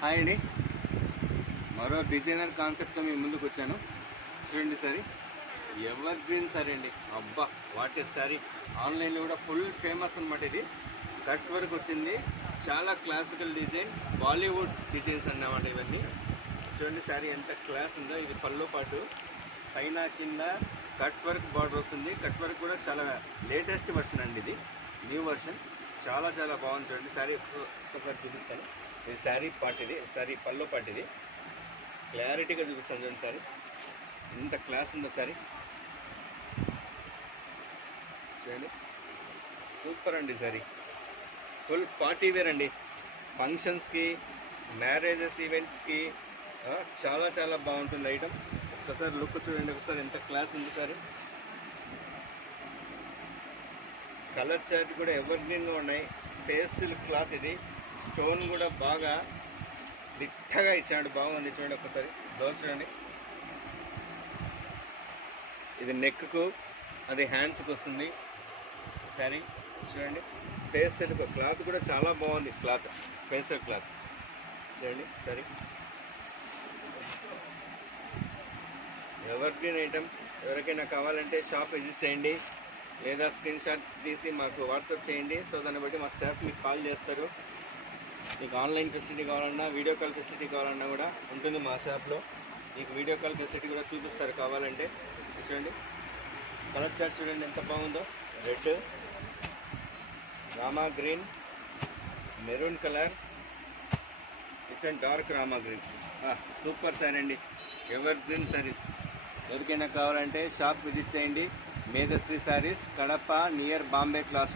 Hi అండి, మరో designer కాన్సెప్ట్తో మీ ముందుకు వచ్చాను. చూడండి సారీ, ఎవర్ గ్రీన్ సారీ అండి. అబ్బా వాట్ ఇస్ సారీ, ఆన్లైన్లో కూడా ఫుల్ ఫేమస్ అనమాట. ఇది కట్ వర్క్ వచ్చింది, చాలా క్లాసికల్ డిజైన్, బాలీవుడ్ డిజైన్స్ అన్నమాట ఇవన్నీ. చూడండి సారీ ఎంత క్లాస్ ఉందో. ఇది పళ్ళు పాటు, పైన కింద కట్ వర్క్ బార్డర్ వస్తుంది. కట్ వర్క్ కూడా చాలా లేటెస్ట్ వర్షన్ అండి, ఇది న్యూ వర్షన్. చాలా చాలా బాగుంది. చూడండి సారీ ఒకసారి చూపిస్తాను. ఇది శారీ పార్ట్, ఇది సారీ పల్లో పార్ట్. ఇది క్లారిటీగా చూపిస్తాను చూడండి సారీ ఎంత క్లాస్ ఉందో. సారీ చూడండి, సూపర్ అండి. సారీ ఫుల్ పార్టీ వేర్ అండి, ఫంక్షన్స్కి, మ్యారేజెస్, ఈవెంట్స్కి చాలా చాలా బాగుంటుంది ఐటమ్. ఒకసారి లుక్ చూడండి, ఒకసారి ఎంత క్లాస్ ఉంది సారీ. కలర్ చార్ట్ కూడా ఎవర్ గ్రీన్గా ఉన్నాయి. స్పేస్ సిల్క్ క్లాత్, ఇది స్టోన్ కూడా బాగా దిట్టగా ఇచ్చాడు, బాగుంది. చూడండి ఒకసారి బ్లౌజ్ చూడండి, ఇది నెక్కు, అది హ్యాండ్స్కి వస్తుంది. సారీ చూడండి, స్పేస్ సిల్క్ క్లాత్ కూడా చాలా బాగుంది. క్లాత్ స్పేస్ సిల్క్ క్లాత్ చూడండి. Sorry ever green item. ఎవరికైనా కావాలంటే షాప్ విజిట్ చేయండి, లేదా స్క్రీన్ షాట్ తీసి మాకు వాట్సాప్ చేయండి. సో దాన్ని బట్టి మా స్టాఫ్ మీకు కాల్ చేస్తారు. మీకు ఆన్లైన్ ఫెసిలిటీ కావాలన్నా, వీడియో కాల్ ఫెసిలిటీ కావాలన్నా కూడా ఉంటుంది మా షాప్లో. మీకు వీడియో కాల్ ఫెసిలిటీ కూడా చూపిస్తారు కావాలంటే. చూడండి కలర్ చార్ట్ చూడండి ఎంత బాగుందో. Red, Rama green, maroon colour, it's dark Rama green. Super sorry అండి, ఎవర్ గ్రీన్ సారీస్. ఎవరికైనా కావాలంటే షాప్ విజిట్ చేయండి. Medhasri saris, Kadapa, near Bombay class